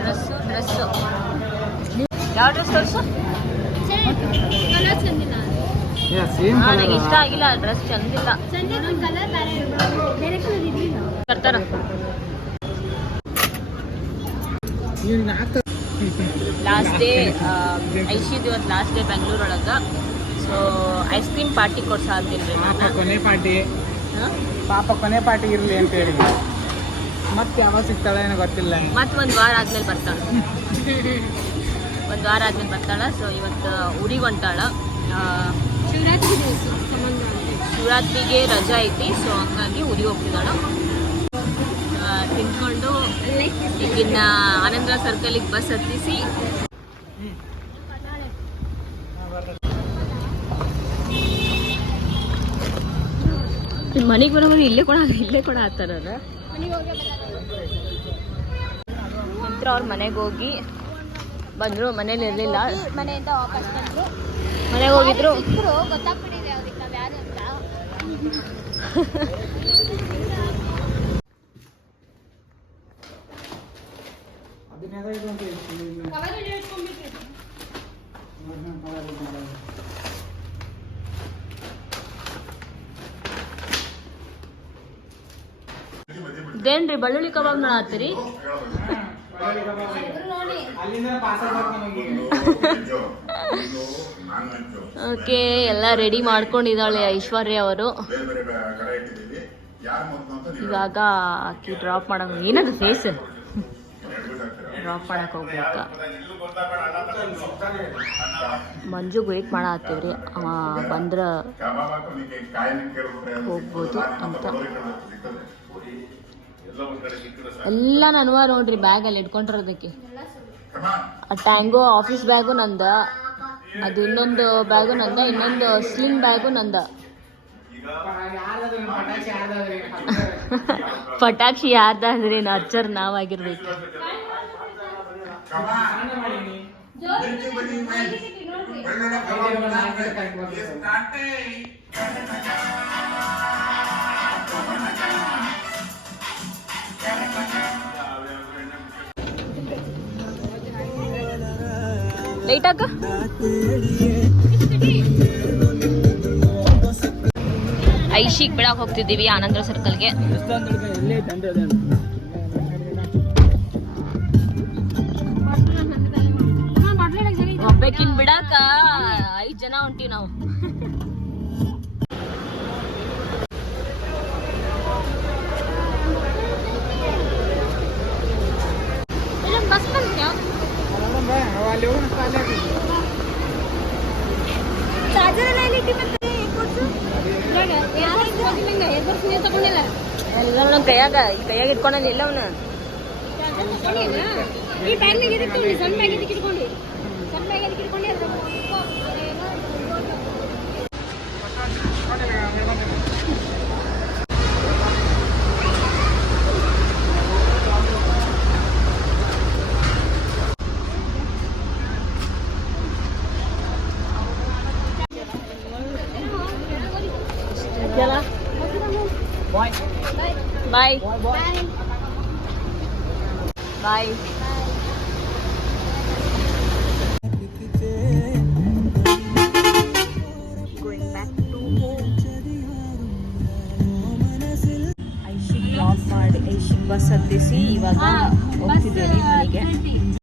Dress ಯಾವ dress ತೋರಿಸು? ನನಗೆ ಇಷ್ಟ ಆಗಿಲ್ಲ, ಡ್ರೆಸ್ ಚಂದಿಲ್ಲ. ಬರ್ತಾರ ಲಾಸ್ಟ್ ಡೇ ಐಶಿದ್ ಇವತ್ತು ಲಾಸ್ಟ್ ಡೇ ಬೆಂಗಳೂರೊಳಗೆ. ಸೊ ಐಸ್ ಕ್ರೀಮ್ ಪಾರ್ಟಿ ಕೊಡ್ಸಾತಿಲ್ರಿ ಕೊನೆ ಪಾರ್ಟಿ. ಪಾಪ ಕೊನೆ ಪಾರ್ಟಿ ಇರಲಿ ಅಂತ ಹೇಳಿ ಮತ್ತೆ ಯಾವಾಗ ಸಿಗ್ತಾಳೆ ಏನೋ ಗೊತ್ತಿಲ್ಲ. ಮತ್ತೆ ಒಂದು ವಾರ ಆದ್ಮೇಲೆ ಬರ್ತಾಳ. ಸೊ ಇವತ್ತು ಊರಿಗೆ ಹೊಂಟಾಳ. ಶಿವರಾತ್ರಿಗೆ ರಜಾ ಐತಿ. ಸೊ ಹಂಗಾಗಿ ಊರಿಗೆ ಹೋಗ್ತಿದ್ದಾಳ. ತಿನ್ಕೊಂಡು ಈಗಿನ ಆನಂದ್ರ ಸರ್ಕಲಿಗೆ ಬಸ್ ಹತ್ತಿಸಿ ಮನೆಗೆ ಬರೋ ಇಲ್ಲೇ ಕೂಡ ಆಗ್ತಾರಲ್ಲ. ನಂತರ ಅವ್ರ ಮನೆಗೆ ಹೋಗಿ ಬಂದರು. ಮನೇಲಿ ಇರಲಿಲ್ಲ, ಮನೆಯಿಂದ ವಾಪಸ್ ಬಂದ್ರು. ಮನೆಗೆ ಹೋಗಿದ್ರು. ಗೊತ್ತಾಗ್ಬಿಟ್ಟಿದೆ ಅವ್ರಿಗೆ ನಾವು ಯಾರು ಅಂತ. ಇದೇನ್ರಿ ಬೆಳ್ಳುಳ್ಳಿ ಕಬಾಬ್ ಮಾಡತ್ತೀರಿ? ಓಕೆ, ಎಲ್ಲ ರೆಡಿ ಮಾಡ್ಕೊಂಡಿದ್ದಾಳೆ ಐಶ್ವರ್ಯ ಅವರು. ಇವಾಗ ಆಕಿ ಡ್ರಾಪ್ ಮಾಡಕ್ ಏನದು ಫೇಸ್ ಡ್ರಾಪ್ ಮಾಡಕ್ ಹೋಗ್ಬೇಕ. ಮಂಜು ವೇಟ್ ಮಾಡತ್ತೀವ್ರಿ, ಅವ ಬಂದ್ರ ಹೋಗ್ಬೋದು ಅಂತ. ಎಲ್ಲ ನನ್ವ ನೋಡ್ರಿ ಬ್ಯಾಗಲ್ಲಿ ಇಟ್ಕೊಂಡಿರೋದಕ್ಕೆ. ಟ್ಯಾಂಗೋ ಆಫೀಸ್ ಬ್ಯಾಗು ನಂದ, ಅದು ಇನ್ನೊಂದು ಬ್ಯಾಗು ನಂದ, ಇನ್ನೊಂದು ಸ್ಲಿಂಗ್ ಬ್ಯಾಗು ನಂದ. ಪಟಾಕ್ಷಿ ಯಾರ್ದಂದ್ರಿ ಅಚ್ಚರ್ ನಾವಾಗಿರ್ಬೇಕು. ಲೈಟ್ ಹಾಕ. ಐಶಿಗ್ ಬಿಡಾಕ್ ಹೋಗ್ತಿದ್ದೀವಿ ಆನಂದ್ರ ಸರ್ಕಲ್ಗೆ. ಒಬ್ಬಾಕಿನ್ ಬಿಡಾಕ 5 ಜನ ಹೊಂಟಿವಿ ನಾವು. ಎಲ್ಲ ಕೈಯಾಗ ಇಟ್ಕೊಂಡಲ್ಲಿ ಎಲ್ಲ ಅವನು Bye. Bye. Going back to ಐಶಿಗ್ ಡ್ರಾಪ್ ಮಾಡಿ ಐಶಿಗ್ ಬಸ್ ಹತ್ತಿಸಿ ಇವಾಗ ಹೋಗ್ತಿದ್ದೇವೆ ಮನೆಗೆ.